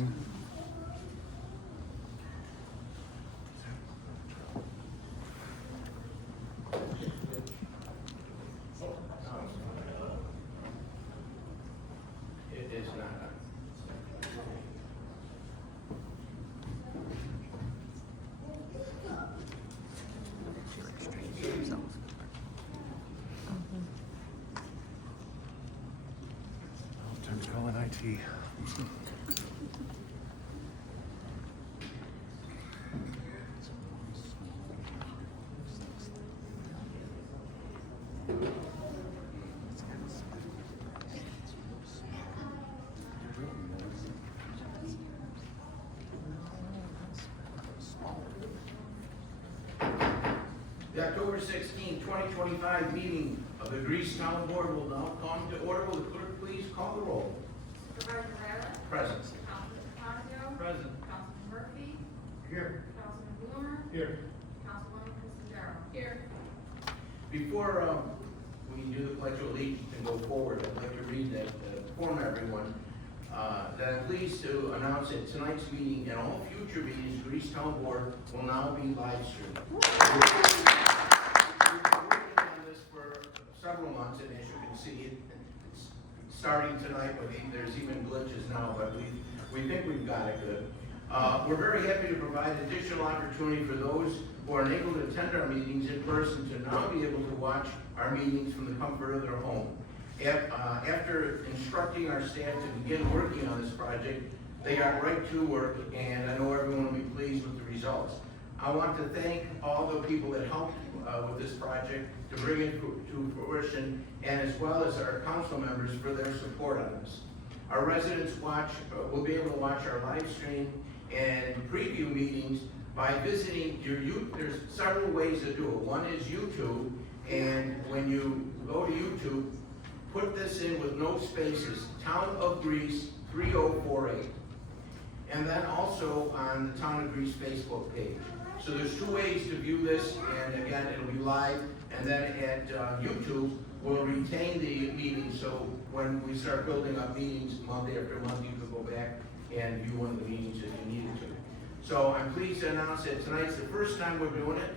It is not. Time to call in IT. The October 16, 2025 meeting of the Greece Town Board will now come to order. Will the clerk please call the roll? Supervisor Rivera. Present. Councilman Capazio. Present. Councilman Murphy. Here. Councilman Blumer. Here. Councilwoman Christopher. Here. Before we do the Pledge of Allegiance and go forward, I'd like to read that, inform everyone that I'm pleased to announce that tonight's meeting and all future meetings, Greece Town Board will now be live streamed. We've been working on this for several months, and as you can see, it's starting tonight, but there's even glitches now, but we think we've got it good. We're very happy to provide additional opportunity for those who are unable to attend our meetings in person to now be able to watch our meetings from the comfort of their home. After instructing our staff to begin working on this project, they got right to work, and I know everyone will be pleased with the results. I want to thank all the people that helped with this project to bring it to fruition, and as well as our council members for their support on this. Our residents will be able to watch our live stream and preview meetings by visiting there's several ways to do it. One is YouTube, and when you go to YouTube, put this in with no spaces, Town of Greece 3048. And then also on the Town of Greece Facebook page. So there's two ways to view this, and again, it'll be live, and then at YouTube, we'll retain the meeting, so when we start building up meetings month after month, you can go back and view one of the meetings if you needed to. So I'm pleased to announce that tonight's the first time we're doing it,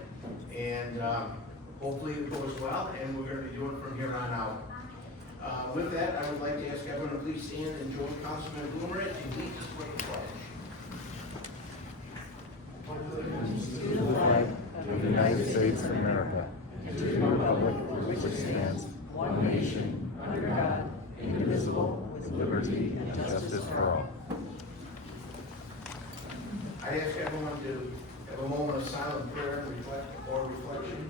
and hopefully it goes well, and we're going to be doing it from here on out. With that, I would like to ask everyone to please stand and join Councilman Blumer in lead us with the pledge. To the flag of the United States of America, and to the republic for which it stands, one nation, under God, indivisible, with liberty and justice for all. I ask everyone to have a moment of silent prayer and reflection.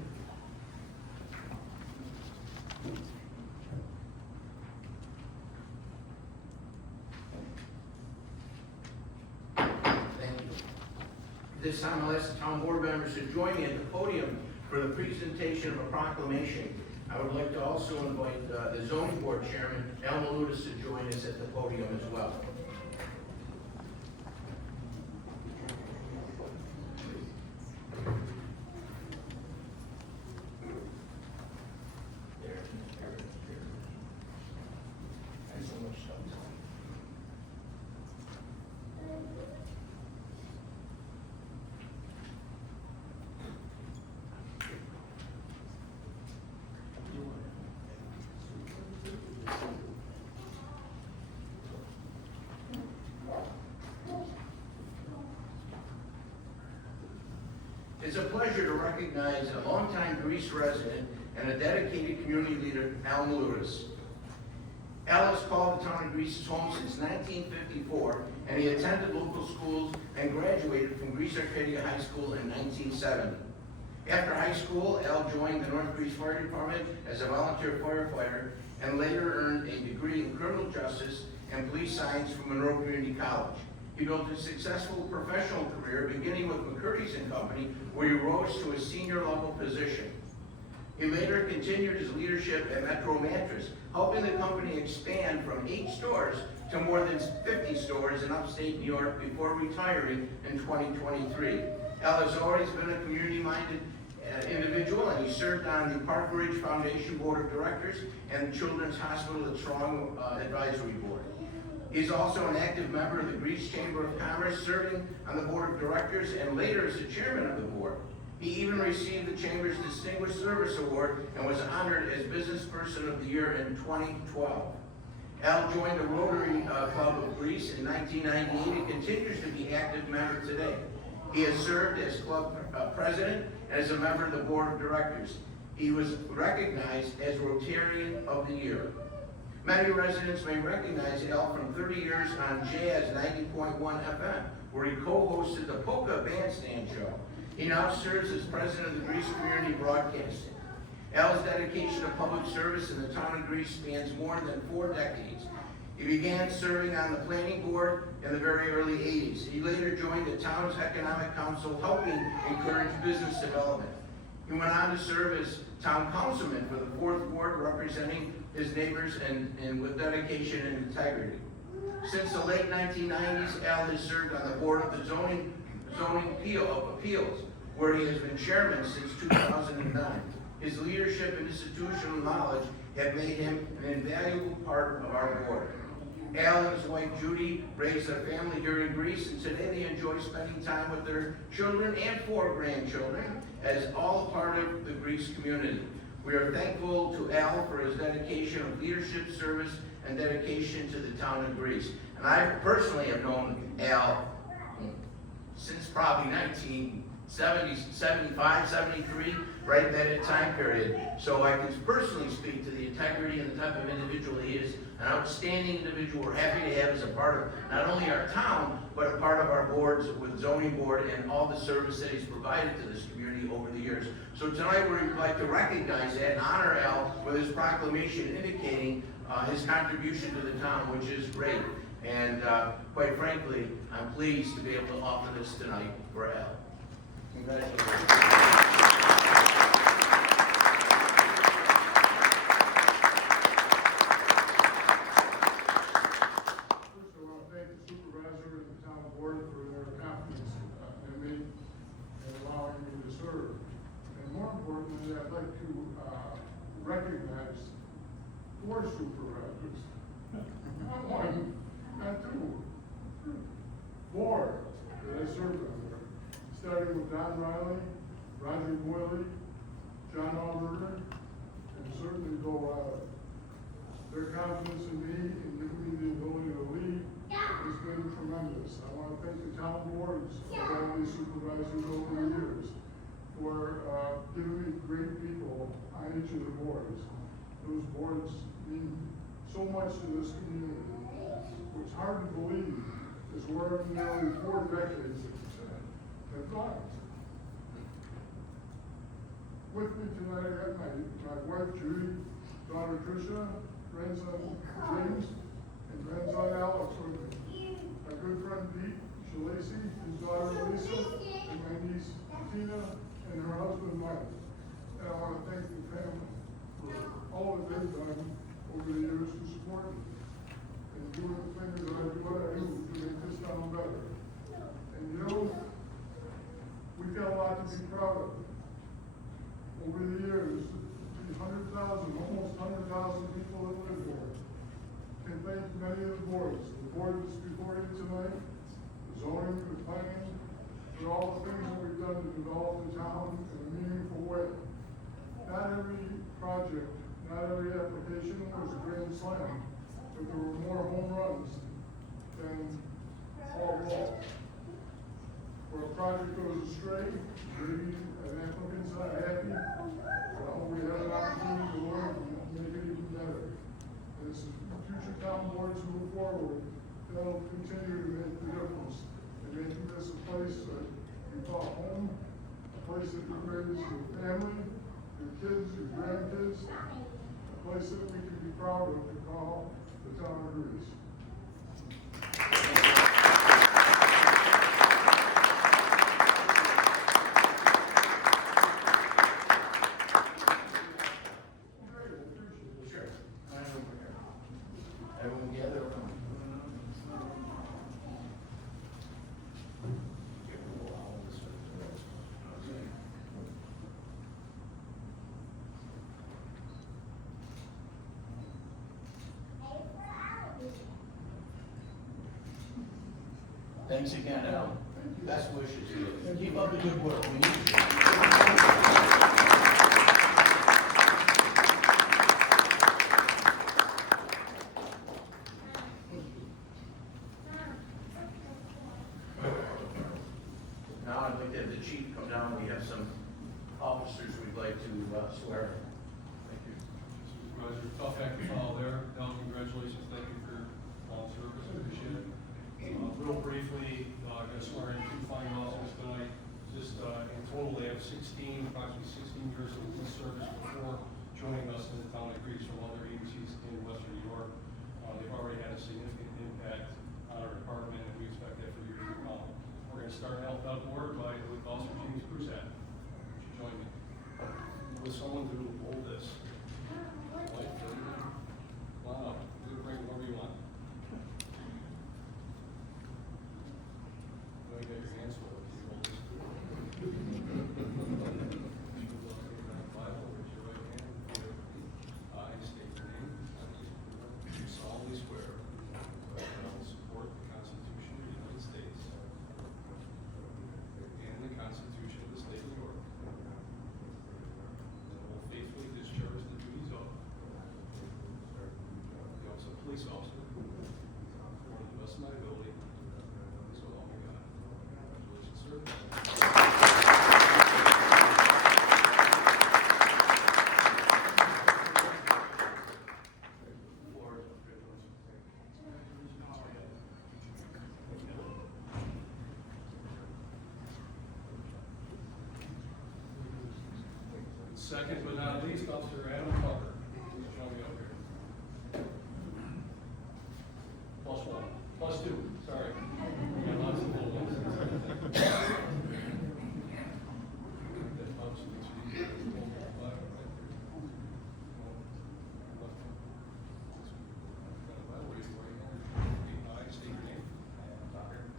Thank you. This time I'll ask the town board members to join me at the podium for the presentation of a proclamation. I would like to also invite the zoning board chairman, Al Malutis, to join us at the podium as well. It's a pleasure to recognize a longtime Greece resident and a dedicated community leader, Al Malutis. Al has called the town of Greece his home since 1954, and he attended local schools and graduated from Greece Arcadia High School in 1970. After high school, Al joined the North Greece Fire Department as a volunteer firefighter and later earned a degree in criminal justice and police science from Monroe Community College. He built a successful professional career beginning with McCurdy's and Company, where he rose to a senior level position. He later continued his leadership at Metro Mattress, helping the company expand from 8 stores to more than 50 stores in upstate New York before retiring in 2023. Al has always been a community-minded individual, and he served on the Park Ridge Foundation Board of Directors and Children's Hospital at Strong Advisory Board. He is also an active member of the Greece Chamber of Commerce, serving on the board of directors and later as the chairman of the board. He even received the Chamber's Distinguished Service Award and was honored as Business Person of the Year in 2012. Al joined the Rotary Club of Greece in 1998 and continues to be an active member today. He has served as club president and as a member of the board of directors. He was recognized as Rotarian of the Year. Many residents may recognize Al from 30 years on Jazz 90.1 FM, where he co-hosted the Polka Bandstand Show. He now serves as president of the Greece Community Broadcasting. Al's dedication to public service in the town of Greece spans more than 4 decades. He began serving on the planning board in the very early 80s. He later joined the town's economic council, helping encourage business development. He went on to serve as town councilman for the 4th Ward, representing his neighbors and with dedication and integrity. Since the late 1990s, Al has served on the board of the zoning appeals, where he has been chairman since 2009. His leadership and institutional knowledge have made him an invaluable part of our board. Al and his wife Judy raised their family here in Greece, and today they enjoy spending time with their children and 4 grandchildren as all part of the Greece community. We are thankful to Al for his dedication of leadership, service, and dedication to the town of Greece. And I personally have known Al since probably 1970, 75, 73, right in that time period. So I can personally speak to the integrity and the type of individual he is, an outstanding individual we're happy to have as a part of not only our town, but a part of our boards with zoning board and all the service that he's provided to this community over the years. So tonight we'd like to recognize that and honor Al with his proclamation indicating his contribution to the town, which is great. And quite frankly, I'm pleased to be able to offer this tonight for Al. Congratulations. I'd like to recognize 4 supervisors. Not 1, not 2, 4 that I served under. Starting with Don Riley, Roger Boyle, John Alberter, and certainly Bill Riley. Their confidence in me and giving me the ability to lead has been tremendous. I want to thank the town boards of all these supervisors over the years for giving me great people on each of the boards. Those boards mean so much to this community. What's hard to believe is we're nearly 4 decades have gone. With me tonight, I got my wife Judy, daughter Tricia, grandson James, and grandson Alex with me. My good friend Pete Shalacy, his daughter Lisa, and my niece Tina, and her husband Mike. And I want to thank the family for all that they've done over the years to support me and doing the things that I do to make this town better. And you know, we've got a lot to be proud of. Over the years, these 100,000, almost 100,000 people that live here can thank many of the boards. The board that's before you tonight, the zoning, the planning, for all the things that we've done to develop the town in a meaningful way. Not every project, not every application was a grand slam, but there were more home runs than all balls. Where a project goes astray, maybe an applicant's not happy, well, we have an opportunity to learn and make it even better. As future town boards move forward, they'll continue to make the difference. Making this a place that you call home, a place that you raise your family, your kids, your grandkids, a place that we can be proud of to call the town of Greece. Sure. Everyone gather around. Thanks again, Al. Best wishes to you. Keep up the good work. We need you. Now I'd like to have the chief come down. We have some officers we'd like to swear in. Thank you. Mr. Supervisor, tough act to follow there. Al, congratulations. Thank you for your long service. I appreciate it. Real briefly, I'm going to swear in two fine officers tonight. Just in total, they have approximately 16 years of police service before joining us in the town of Greece from other agencies in Western New York. They've already had a significant impact on our department, and we expect that for years to come. We're going to start out the order with Officer James Cruzat. Would you join me? With someone who will hold this. Wow, you can bring it wherever you want. Go ahead, get your hands full. You hold this. Bible, raise your right hand. I state your name. You solemnly swear that I will support the Constitution of the United States and the Constitution of the State of New York. And I will faithfully discharge the duties of the office of police officer according to the best of my ability. So help me God. Congratulations, sir. Second but not least, Officer Adam Tucker. Please join me up here. +1, +2, sorry. We got lots of little ones. That helps me to hold the Bible right there. Left hand. Got a Bible, raise your right hand. I state your name.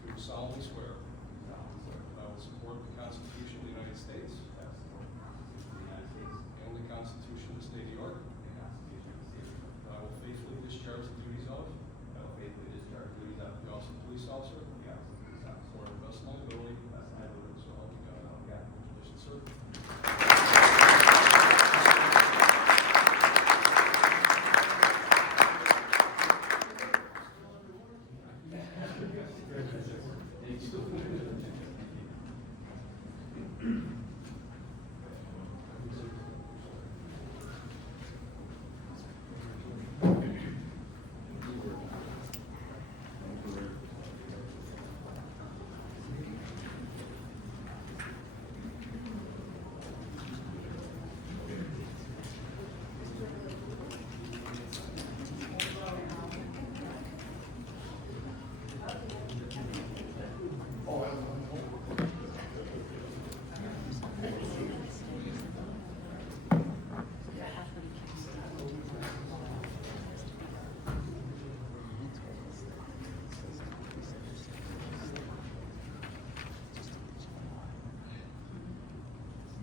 Do solemnly swear that I will support the Constitution of the United States and the Constitution of the State of New York. That I will faithfully discharge the duties of the office of police officer for the best of my ability. So help me God. Congratulations, sir.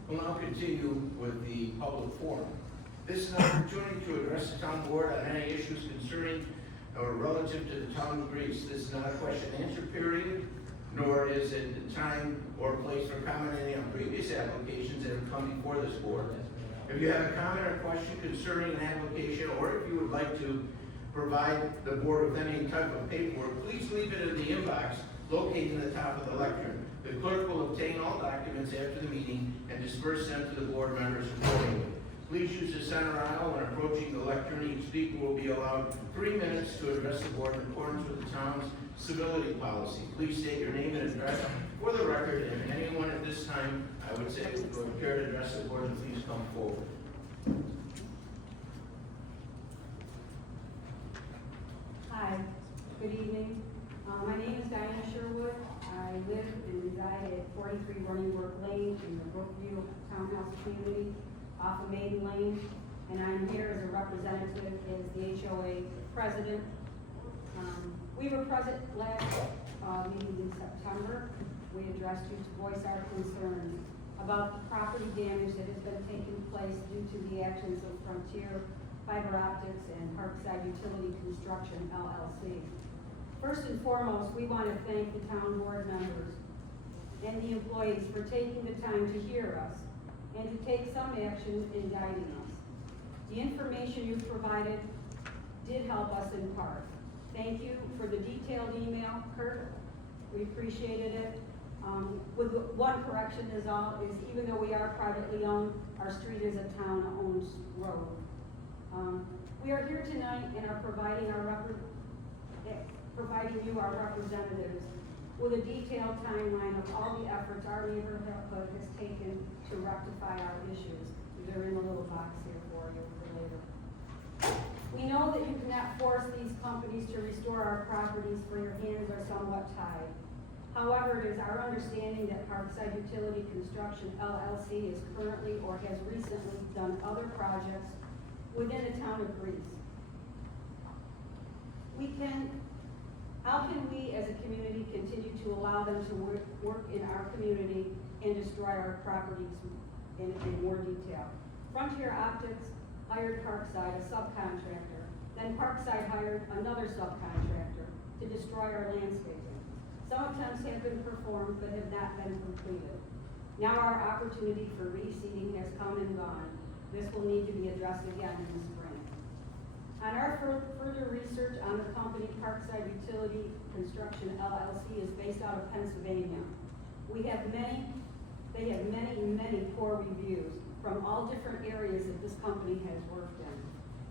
We'll now continue with the public forum. This is an opportunity to address the town board on any issues concerning or relative to the town of Greece. This is not a question and answer period, nor is it the time or place for commenting on previous applications that have come before this board. If you have a comment or question concerning an application, or if you would like to provide the board with any type of paperwork, please leave it in the inbox located in the top of the lectern. The clerk will obtain all documents after the meeting and disperse them to the board members accordingly. Please use the center aisle when approaching the lectern. Each speaker will be allowed 3 minutes to address the board in accordance with the town's civility policy. Please state your name and address for the record, and anyone at this time, I would say, who would care to address the board, please come forward. Hi, good evening. My name is Diana Sherwood. I live and reside at 43 Running Brook Lane in the Brookview Townhouse community off of Maiden Lane. And I'm here as a representative as the HOA president. We were present last meeting in September. We addressed you to voice our concerns about the property damage that has been taking place due to the actions of Frontier Fiber Optics and Parkside Utility Construction LLC. First and foremost, we want to thank the town board members and the employees for taking the time to hear us and to take some action in guiding us. The information you've provided did help us in part. Thank you for the detailed email, Kurt. We appreciated it. With one correction is even though we are privately owned, our street is a town-owned road. We are here tonight and are providing you, our representatives, with a detailed timeline of all the efforts our neighborhood has taken to rectify our issues. They're in a little box here for you for later. We know that you cannot force these companies to restore our properties, for your hands are somewhat tied. However, it is our understanding that Parkside Utility Construction LLC is currently or has recently done other projects within the town of Greece. How can we as a community continue to allow them to work in our community and destroy our properties in more detail? Frontier Optics hired Parkside, a subcontractor. Then Parkside hired another subcontractor to destroy our landscaping. Some attempts have been performed but have not been completed. Now our opportunity for reseeding has come and gone. This will need to be addressed again in the spring. On our further research on the company Parkside Utility Construction LLC is based out of Pennsylvania. They have many poor reviews from all different areas that this company has worked in.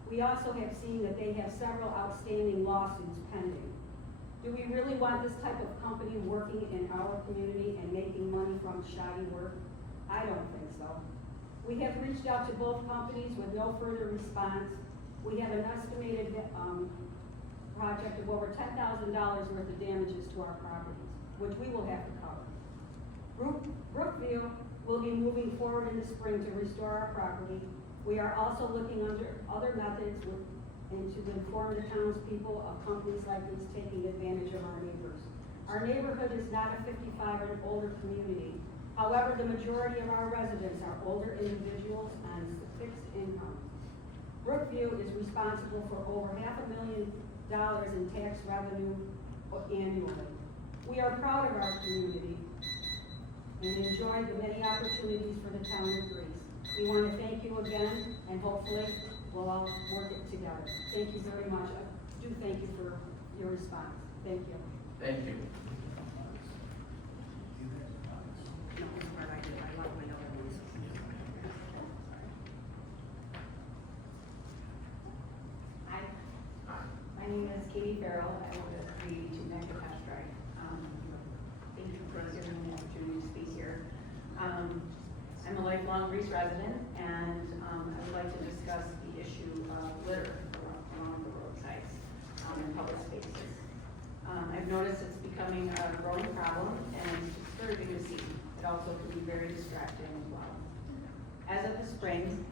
We also have seen that they have several outstanding lawsuits pending. Do we really want this type of company working in our community and making money from shoddy work? I don't think so. We have reached out to both companies with no further response. We have an estimated project of over $10,000 worth of damages to our properties, which we will have to cover. Brookview will be moving forward in the spring to restore our property. We are also looking under other methods and to inform the townspeople of companies like these taking advantage of our neighbors. Our neighborhood is not a 55 and older community. However, the majority of our residents are older individuals on fixed income. Brookview is responsible for over $500,000 in tax revenue annually. We are proud of our community and enjoy the many opportunities for the town of Greece. We want to thank you again, and hopefully we'll all work it together. Thank you very much. I do thank you for your response. Thank you. Thank you. No, this part I did. I love my other ones. Hi, my name is Katie Farrell. I live at 382 McIntosh Drive. Thank you for giving me the opportunity to speak here. I'm a lifelong Greece resident, and I would like to discuss the issue of litter along the roadsides in public spaces. I've noticed it's becoming a growing problem, and it's disturbing to see. It also can be very distracting as well. As of the spring,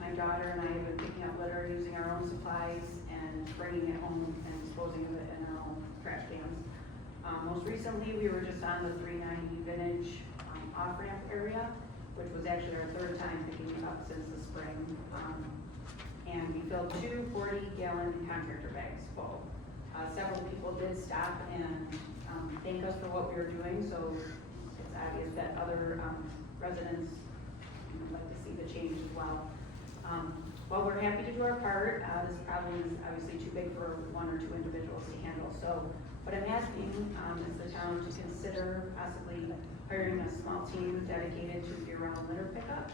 my daughter and I have been picking up litter using our own supplies and bringing it home and disposing of it in our own trash cans. Most recently, we were just on the 390 Vintage off-ramp area, which was actually our third time picking it up since the spring. And we filled 2 40-gallon contractor bags full. Several people did stop and thank us for what we were doing, so it's obvious that other residents would like to see the change as well. While we're happy to do our part, this problem is obviously too big for 1 or 2 individuals to handle. So what I'm asking is the town to consider possibly hiring a small team dedicated to year-round litter pickup.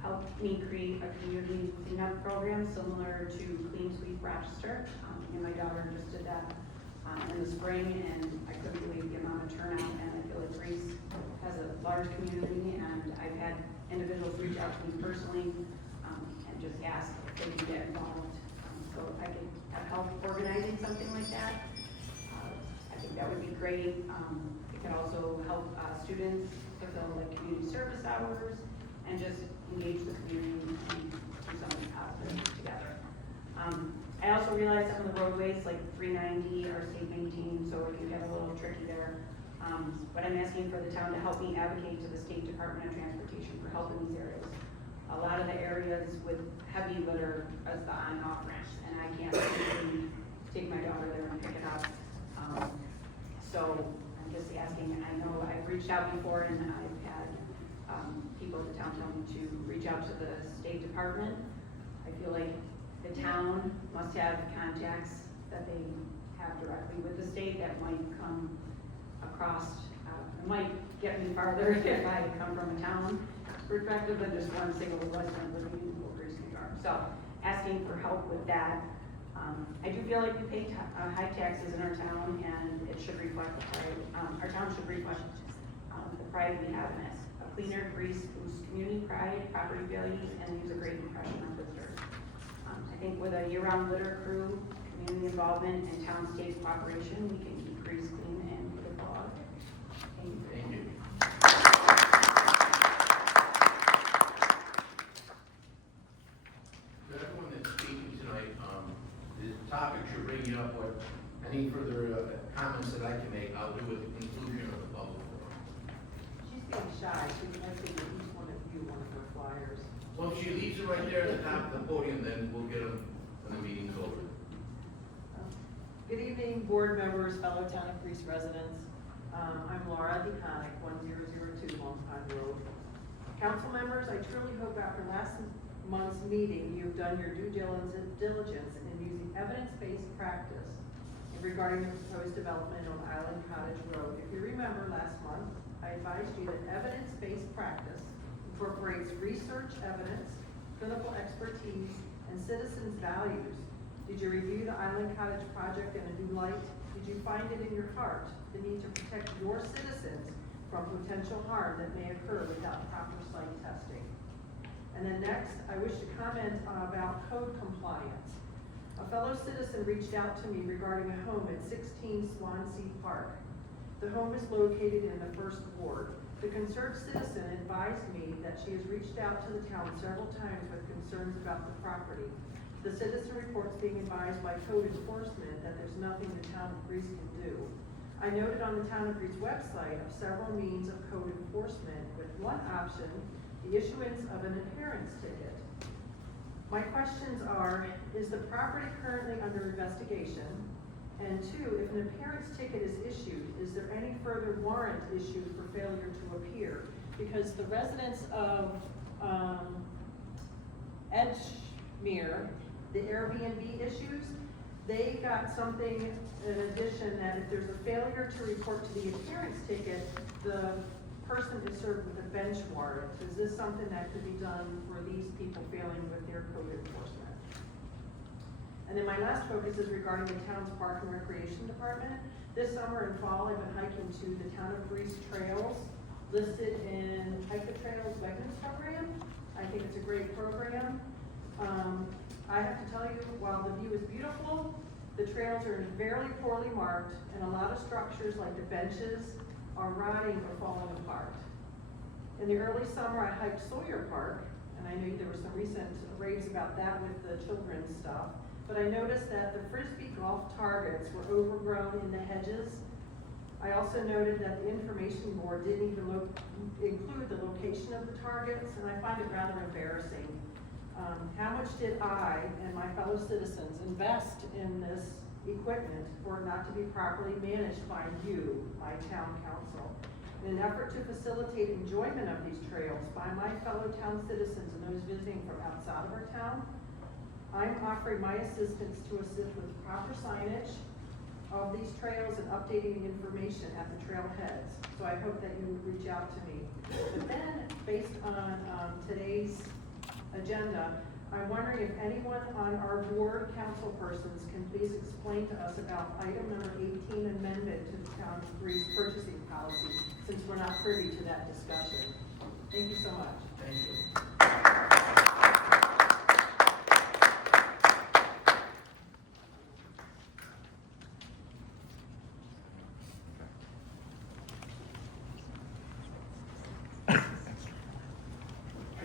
Help me create a community cleanup program similar to Clean Sweep Rochester. And my daughter just did that in the spring, and I couldn't believe the amount of turnout. And I feel like Greece has a large community, and I've had individuals reach out to me personally and just ask if they can get involved. So if I could have help organizing something like that, I think that would be great. It could also help students fulfill like community service hours and just engage the community and do something positive together. I also realize some of the roadways, like 390, are state maintained, so it can get a little tricky there. But I'm asking for the town to help me advocate to the State Department of Transportation for help in these areas. A lot of the areas with heavy litter as the on-off ramps, and I can't simply take my daughter there and pick it up. So I'm just asking, I know I've reached out before and I've had people in the town tell me to reach out to the State Department. I feel like the town must have contacts that they have directly with the state that might come across, it might get me farther if I come from a town perspective than just one single resident living in Fort Grease, New York. So asking for help with that. I do feel like we pay high taxes in our town, and it should reflect the pride, our town should reflect the pride we have in it. A cleaner Grease boosts community pride, property values, and leaves a great impression on visitors. I think with a year-round litter crew, community involvement, and town-state cooperation, we can keep Grease clean and beautiful out there. Thank you. Thank you. To everyone that's speaking tonight, the topics you're bringing up, or any further comments that I can make, I'll do at the conclusion of the public forum. She's being shy, she has to give each one of you one of her flyers. Well, if she leaves it right there at the top of the podium, then we'll get them when the meeting's over. Good evening, board members, fellow town of Grease residents. I'm Laura DeConick, 1002 Long Pond Road. Council members, I truly hope after last month's meeting, you've done your due diligence in using evidence-based practice regarding the proposed development on Island Cottage Road. If you remember last month, I advised you that evidence-based practice incorporates research evidence, clinical expertise, and citizens' values. Did you review the Island Cottage project in a new light? Did you find it in your heart the need to protect your citizens from potential harm that may occur without proper site testing? And then next, I wish to comment about code compliance. A fellow citizen reached out to me regarding a home at 16 Swansea Park. The home is located in the First Ward. The concerned citizen advised me that she has reached out to the town several times with concerns about the property. The citizen reports being advised by code enforcement that there's nothing the town of Grease can do. I noted on the town of Grease website of several means of code enforcement, with one option, the issuance of an appearance ticket. My questions are, is the property currently under investigation? And two, if an appearance ticket is issued, is there any further warrant issued for failure to appear? Because the residents of Edgemere, the Airbnb issues, they got something in addition that if there's a failure to report to the appearance ticket, the person is served with a bench warrant. Is this something that could be done for these people failing with their code enforcement? And then my last focus is regarding the town's Park and Recreation Department. This summer and fall, I've been hiking to the Town of Grease trails listed in Hike the Trails Wegmans program. I think it's a great program. I have to tell you, while the view is beautiful, the trails are very poorly marked, and a lot of structures like the benches are rotting or falling apart. In the early summer, I hiked Sawyer Park, and I know there were some recent raves about that with the children's stuff, but I noticed that the Frisbee golf targets were overgrown in the hedges. I also noted that the information board didn't even include the location of the targets, and I find it rather embarrassing. How much did I and my fellow citizens invest in this equipment for it not to be properly managed by you, my town council? In an effort to facilitate enjoyment of these trails by my fellow town citizens and those visiting from outside of our town, I'm offering my assistance to assist with proper signage of these trails and updating the information at the trailheads. So I hope that you would reach out to me. But then, based on today's agenda, I'm wondering if anyone on our board council persons can please explain to us about item number 18, amendment to the town of Grease purchasing policy, since we're not privy to that discussion. Thank you so much. Thank you.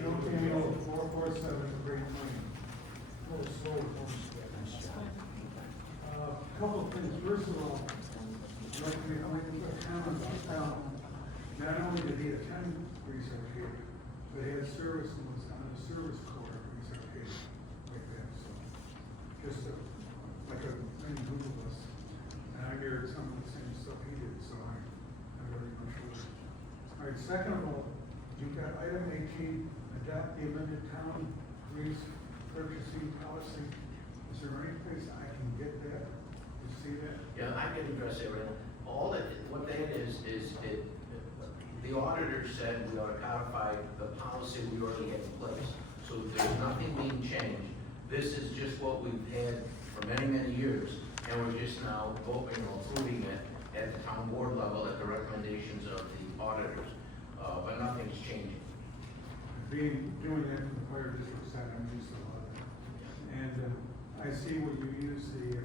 Daniel, 447 Great Plain. Little slow homestead. Couple of things. First of all, I'd like to make a comment about town. Not only did he attend Grease Arcade, but he had service and was on the service corps of Grease Arcade, like that. So, just like a many group of us. And I heard some we adopt the amended town grease purchasing policy, is there any place I can get that, to see that? Yeah, I can address it right now. All that, what that is it, the auditor said we ought to codify the policy we already have in place. So there's nothing being changed. This is just what we've had for many, many years, and we're just now approving it at the town board level at the recommendations of the auditors. But nothing's changing. Doing that in the fire district side, I'm used to a lot of that. And I see where you use the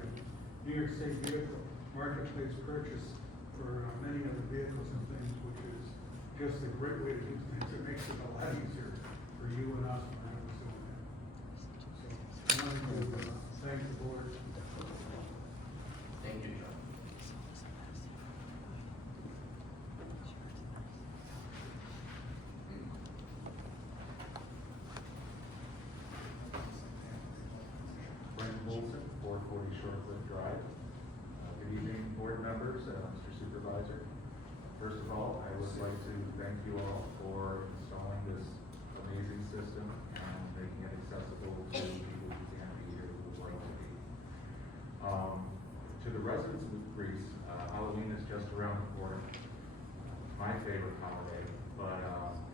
New York State vehicle marketplace purchase for many of the vehicles and things, which is just a great way to do things. It makes it a lot easier for you and us when I was doing that. So I wanted to thank the board. Thank you, John. Brent Wilson, 440 Shortcliff Drive. Good evening, board members, Mr. Supervisor. First of all, I would like to thank you all for installing this amazing system and making it accessible to people who can't be here who would like to be. To the residents of Greece, Halloween is just around the corner. My favorite holiday, but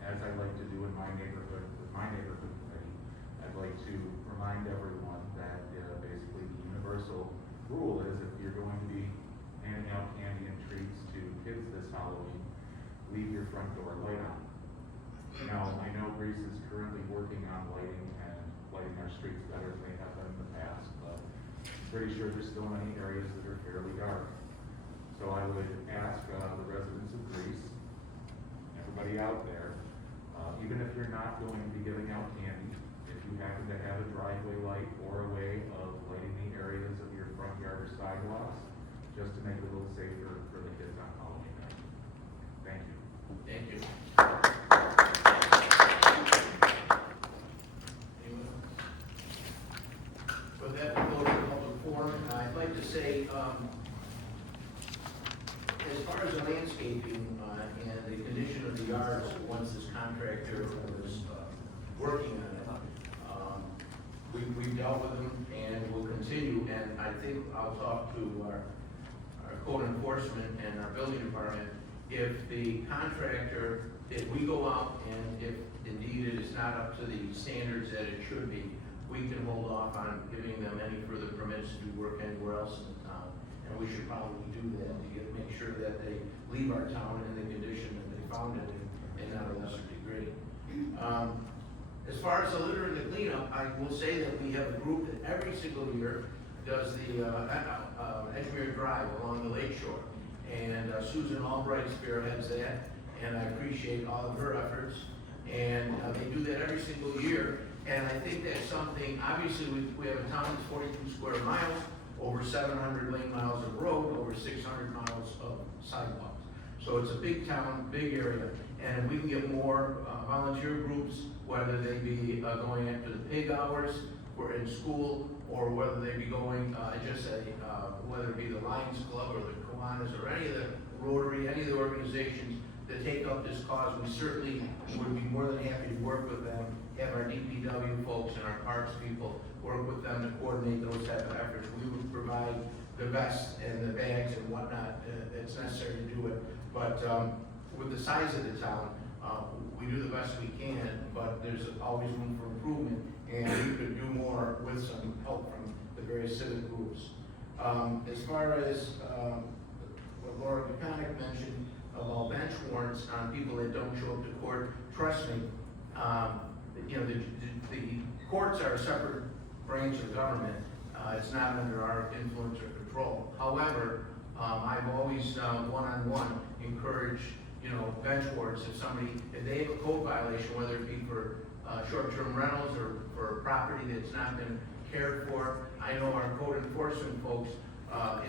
as I like to do in my neighborhood, with my neighborhood committee, I'd like to remind everyone that basically the universal rule is if you're going to be handing out candy and treats to kids this Halloween, leave your front door light on. Now, I know Greece is currently working on lighting our streets better than they have done in the past, but I'm pretty sure there's still many areas that are fairly dark. So I would ask the residents of Greece, everybody out there, even if you're not going to be giving out candy, if you happen to have a driveway light or a way of lighting the areas of your front yard or sidewalks, just to make it a little safer for the kids on Halloween night. Thank you. Thank you. Anyone else? With that, we'll go to the public forum. I'd like to say, as far as the landscaping and the condition of the yards, once this contractor was working on it, we've dealt with them and we'll continue. And I think I'll talk to our code enforcement and our building department. If the contractor, if we go out and if indeed it is not up to the standards that it should be, we can hold off on giving them any further permits to work anywhere else in the town. And we should probably do that to make sure that they leave our town in the condition that they found it in, and not a lesser degree. As far as the litter and the cleanup, I will say that we have a group that every single year does the Edgemere Drive along the lake shore. And Susan Albright spearheads that, and I appreciate all of her efforts. And they do that every single year. And I think that's something, obviously we have a town that's 42 square miles, over 700 lane miles of road, over 600 miles of sidewalks. So it's a big town, big area. And if we can get more volunteer groups, whether they be going after the pig hours, or in school, or whether they be going whether it be the Lions Club or the Kiwanis or any of the Rotary, any of the organizations that take up this cause, we certainly would be more than happy to work with them, have our DPW folks and our parks people work with them to coordinate those type of efforts. We would provide the vests and the bags and whatnot that's necessary to do it. But with the size of the town, we do the best we can, but there's always room for improvement, and we could do more with some help from the various civic groups. As far as what Laura McConaughey mentioned about bench warrants on people that don't show up to court, trust me, the courts are a separate branch of government. It's not under our influence or control. However, I've always one-on-one encouraged bench warrants if they have a code violation, whether it be for short-term rentals or for property that's not been cared for. I know our code enforcement folks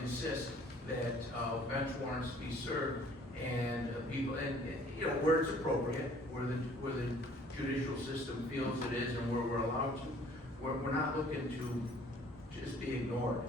insist that bench warrants be served and people, where it's appropriate, where the judicial system feels it is and where we're allowed to. We're not looking to just be ignored.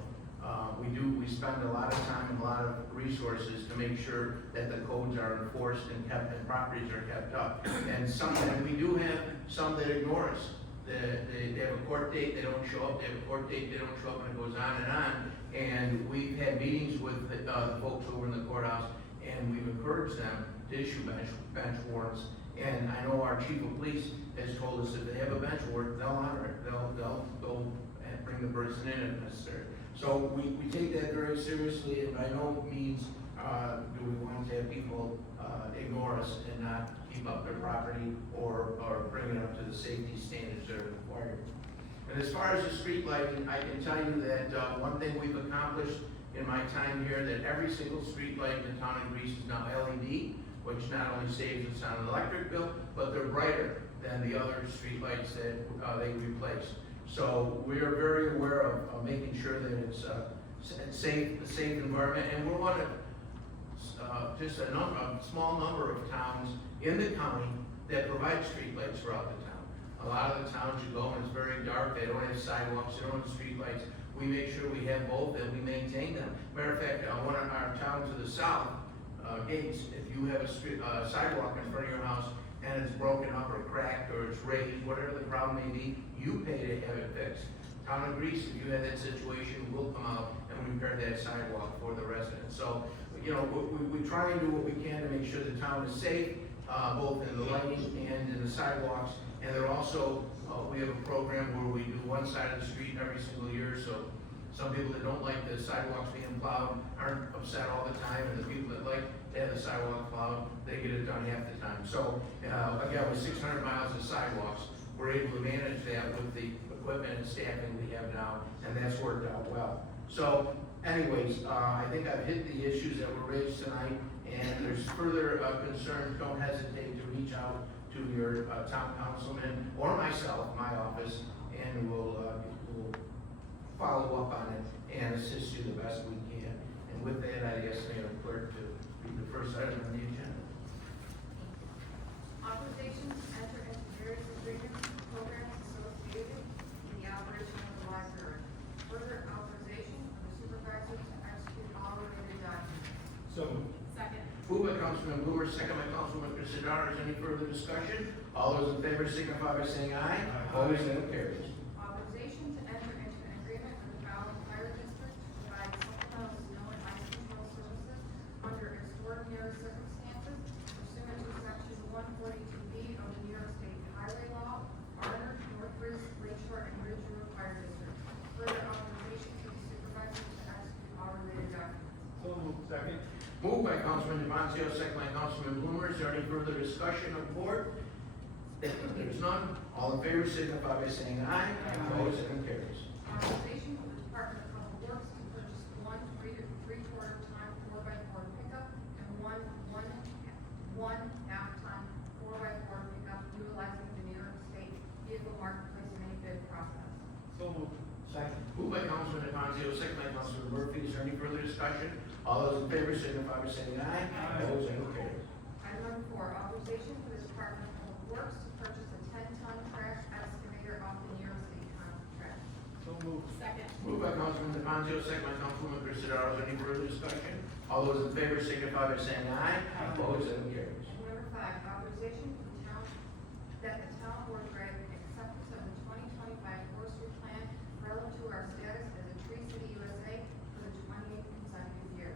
We spend a lot of time and a lot of resources to make sure that the codes are enforced and kept, and properties are kept up. And sometimes we do have some that ignore us. They have a court date, they don't show up, they have a court date, they don't show up, and it goes on and on. And we've had meetings with the folks over in the courthouse, and we've encouraged them to issue bench warrants. And I know our chief of police has told us if they have a bench warrant, they'll honor it. They'll go and bring the person in if necessary. So we take that very seriously, and by no means do we want to have people ignore us and not keep up their property or bring it up to the safety standards that are required. And as far as the street lighting, I can tell you that one thing we've accomplished in my time here, that every single street light in the town of Greece is now LED, which not only saves us on an electric bill, but they're brighter than the other street lights that they replace. So we are very aware of making sure that it's a safe environment, and we're one of just a small number of towns in the county that provide streetlights throughout the town. A lot of the towns you go and it's very dark, they don't have sidewalks, they don't have streetlights. We make sure we have both and we maintain them. Matter of fact, one of our towns to the south, Gates, if you have a sidewalk in front of your house and it's broken up or cracked or it's raised, whatever the problem may be, you pay to have it fixed. Town of Greece, if you have that situation, we'll come out and repair that sidewalk for the residents. So, you know, we try and do what we can to make sure the town is safe, both in the lighting and in the sidewalks. And there also, we have a program where we do one side of the street every single year, so some people that don't like the sidewalks being plowed aren't upset all the time, and the people that like to have the sidewalk plowed, they get it done half the time. So, again, with 600 miles of sidewalks, we're able to manage that with the equipment and staffing we have now, and that's worked out well. So, anyways, I think I've hit the issues that were raised tonight, and if there's further concerns, don't hesitate to reach out to your town councilman or myself, my office, and we'll follow up on it and assist you the best we can. And with that, I ask Mayor Clerk to read the first item on the agenda. Authorization to enter into various agreements and programs associated in the operation of the library. Further authorization of the supervisor to execute all related documents. Second. Moved by Councilman Blumer, second by Councilman Christopher. Is any further discussion? All those in favor signify by saying aye. Opposed, so carries. Authorization to enter into an agreement with the Fallon Fire District to provide supplemental snow and ice control services under extraordinary circumstances pursuant to section 142B of the New York State Highway Law, Arnold, Northbridge, Lakeshore, and Ridge Road Fire District. Further authorization for the supervisor to execute all related documents. Second. Moved by Councilman DeFazio, second by Councilman Blumer. Is there any further discussion of the board? If there's none, all in favor signify by saying aye. Opposed, so carries. Authorization for the Department of Public Works to purchase one 3/4 ton 4x4 pickup and one half-ton 4x4 pickup utilizing the New York State Vehicle Marketplace mini bid process. Second. Moved by Councilman DeFazio, second by Councilman Murphy. Is there any further discussion? All those in favor signify by saying aye. Opposed, so carries. Item number 4, authorization for the Department of Public Works to purchase a 10-ton trash excavator off the New York State contract. Second. Moved by Councilman DeFazio, second by Councilwoman Christopher. Is there any further discussion? All those in favor signify by saying aye. Opposed, so carries. Item number 5, authorization for the town, that the town board grant acceptance of the 2025 forestry plan relative to our status as a Tree City USA for the 28th consecutive year.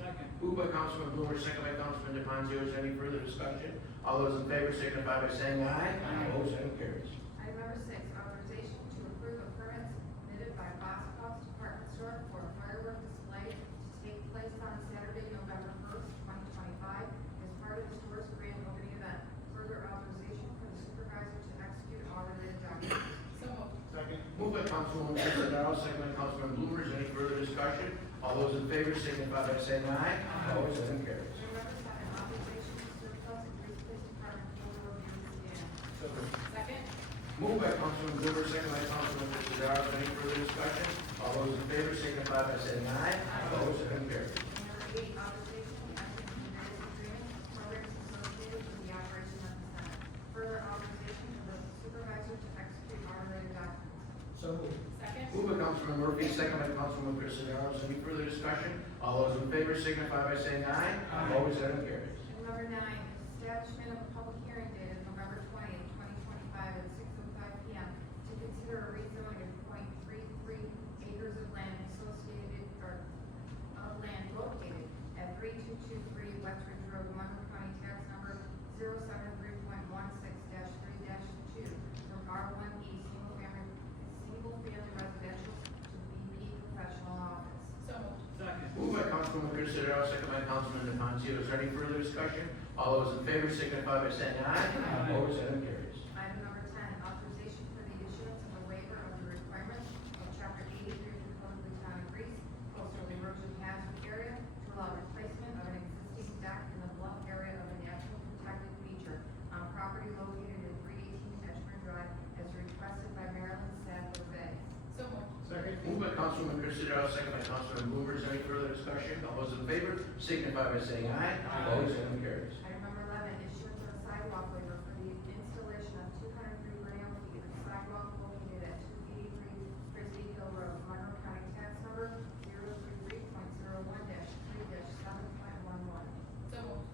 Second. Moved by Councilman Blumer, second by Councilman DeFazio. Is there any further discussion? All those in favor signify by saying aye. Opposed, so carries. Item number 6, authorization to approve a permit submitted by Boscov's Department Store for a firework display to take place on Saturday, November 1st, 2025, as part of the store's grand opening event. Further authorization for the supervisor to execute all related documents. Second. Moved by Councilwoman Christopher, second by Councilman Blumer. Is there any further discussion? All those in favor signify by saying aye. Opposed, so carries. Item number 7, authorization to surplus the Greece Police Department photo of Louisiana. Second. Moved by Councilman Blumer, second by Councilman Christopher. Is there any further discussion? All those in favor signify by saying aye. Opposed, so carries. Item number 8, authorization to enter into various agreements and programs associated with the operation of the Senate. Further authorization for the supervisor to execute all related documents. So moved. Second. Moved by Councilman Councilman Murphy, second by Councilman Christophero's. Any further discussion? All those in favor signify by saying aye. Opposed, item carries. Item number 9, establishment of a public hearing date of November 20th, 2025 at 6:05 PM to consider a rezoning of .33 acres of land associated, or of land located at 3223 West Ridge Road, Monroe County, tax number 073.16-3-2 from R1E single-family residential to BP professional office. So moved. Moved by Councilman Christophero's, second by Councilman Deponcio. Is there any further discussion? All those in favor signify by saying aye. Opposed, item carries. Item number 10, authorization for the issuance of a waiver of the requirements of Chapter 83 of the Code of the Town of Greece, coastal erosion hazard area, to allow replacement of an existing deck in the bluff area of a national protected feature on property located at 318 Edgemere Drive, as requested by Maryland Sadler Bay. So moved. Second. Moved by Councilman Christophero's, second by Councilman Blumer. Is there any further discussion? All those in favor signify by saying aye. Opposed, item carries. Item number 11, issuance of a sidewalk waiver for the installation of 203 lineal feet of sidewalk located at 283 Frisbee Hill Road, Monroe County, tax number 033.01-3-7.11. So moved.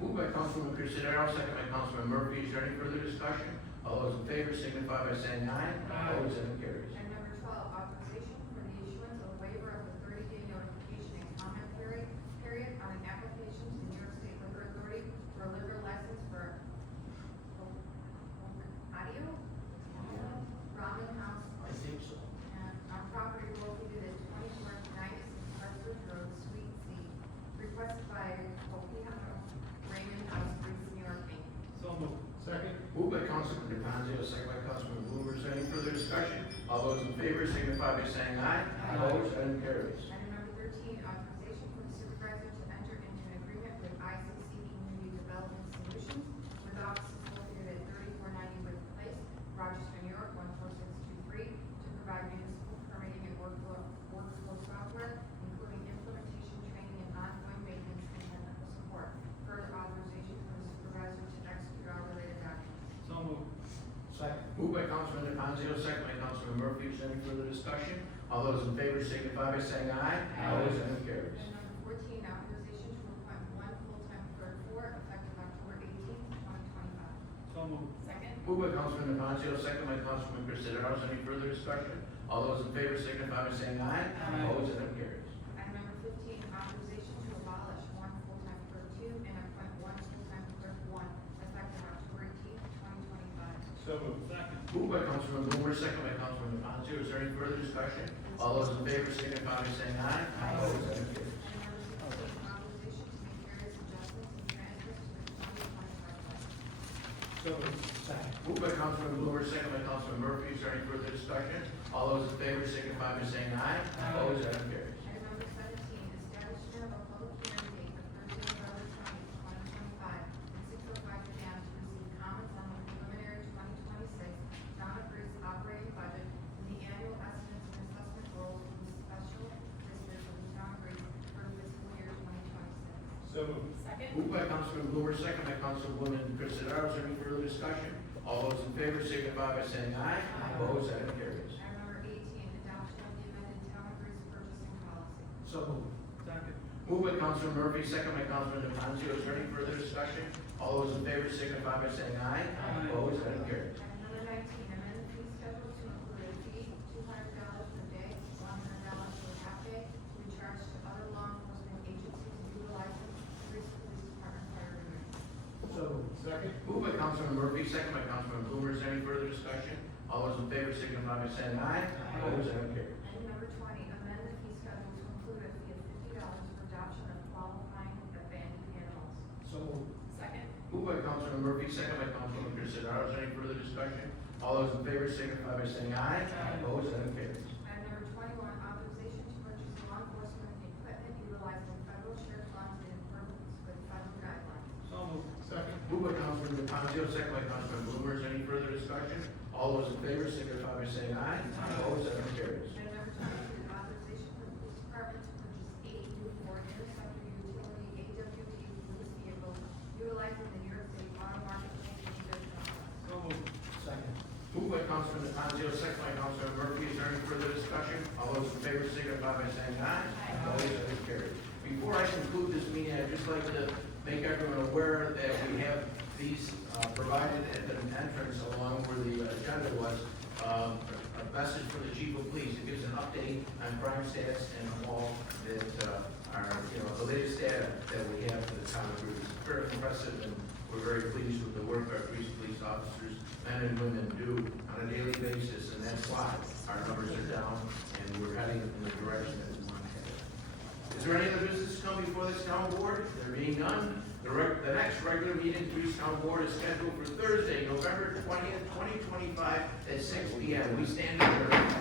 Moved by Councilman Christophero's, second by Councilman Murphy. Is there any further discussion? All those in favor signify by saying aye. Opposed, item carries. Item number 12, authorization for the issuance of a waiver of the 30-day notification and comment period on an application to New York State Liquor Authority for a liquor license for audio Ramen House I think so. and on property located at 2496 Hartford Road, Suite C, requested by Copiano Raymond House, Greece, New York, Inc. So moved. Second. Moved by Councilman Deponcio, second by Councilman Blumer. Is there any further discussion? All those in favor signify by saying aye. Opposed, item carries. Item number 13, authorization for the supervisor to enter into an agreement with ICC Community Development Solutions with offices located at 3490 Wood Place, Rochester, New York, 14623, to provide municipal permitting and workflow software, including implementation, training, and ongoing maintenance and technical support. Further authorization for the supervisor to execute all related documents. So moved. Moved by Councilman Deponcio, second by Councilman Murphy. Is there any further discussion? All those in favor signify by saying aye. Opposed, item carries. Item number 14, authorization to appoint one full-time clerk for effective October 18th, 2025. So moved. Second. Moved by Councilman Deponcio, second by Councilman Christophero's. Any further discussion? All those in favor signify by saying aye. Opposed, item carries. Item number 15, authorization to abolish one full-time clerk 2 and appoint one full-time clerk 1 effective October 18th, 2025. So moved. Second. Moved by Councilman Blumer, second by Councilman Deponcio. Is there any further discussion? All those in favor signify by saying aye. Opposed, item carries. Item number 16, authorization to make various adjustments and transfers to the 2025 budget. So moved. Moved by Councilman Blumer, second by Councilman Murphy. Is there any further discussion? All those in favor signify by saying aye. Opposed, item carries. Item number 17, establishment of a public hearing date for Thursday, November 20th, 2025, at 6:05 PM to receive comments on the preliminary 2026 Town of Greece operating budget and the annual estimates and assessment rolls for the special district of the Town of Greece for fiscal year 2026. So moved. Second. Moved by Councilman Blumer, second by Councilwoman Christophero's. Is there any further discussion? All those in favor signify by saying aye. Opposed, item carries. Item number 18, adoption of the amended Town of Greece purchasing policy. So moved. Second. Moved by Councilman Murphy, second by Councilman Deponcio. Is there any further discussion? All those in favor signify by saying aye. Opposed, item carries. Item number 19, amend the fee schedule to include a fee $200 per day, $100 per half day, to be charged to other law enforcement agencies utilizing Greece Police Department fire units. So moved. Second. Moved by Councilman Murphy, second by Councilman Blumer. Is there any further discussion? All those in favor signify by saying aye. Opposed, item carries. Item number 20, amend the fee schedule to include a fee of $50 for adoption of qualifying abandoned animals. So moved. Second. Moved by Councilman Murphy, second by Councilman Christophero's. Is there any further discussion? All those in favor signify by saying aye. Opposed, item carries. Item number 21, authorization to purchase law enforcement equipment utilizing federal share funds in accordance with federal guidelines. So moved. Second. Moved by Councilman Deponcio, second by Councilman Blumer. Is there any further discussion? All those in favor signify by saying aye. Opposed, item carries. Item number 22, authorization for the police department to purchase 8 new Ford Interceptor utility AWD police vehicles utilizing the New York State Auto Market Bid process. So moved. Second. Moved by Councilman Anzio, second by Councilman Murphy. Is there any further discussion? All those in favor signify by saying aye. Opposed, that is carried. Before I conclude this meeting, I'd just like to make everyone aware that we have these provided at the entrance along where the agenda was. A message from the chief of police. It gives an update on crime stats and all that are, the latest data that we have for the town of Greeley. It's very impressive, and we're very pleased with the work our police officers, men and women, do on a daily basis, and that's why our numbers are down, and we're heading in the direction that we want to head. Is there any other business to come before this town board? There being none, the next regular meeting for East Town Board is scheduled for Thursday, November 20th, 2025 at 6 p.m. We stand adjourned.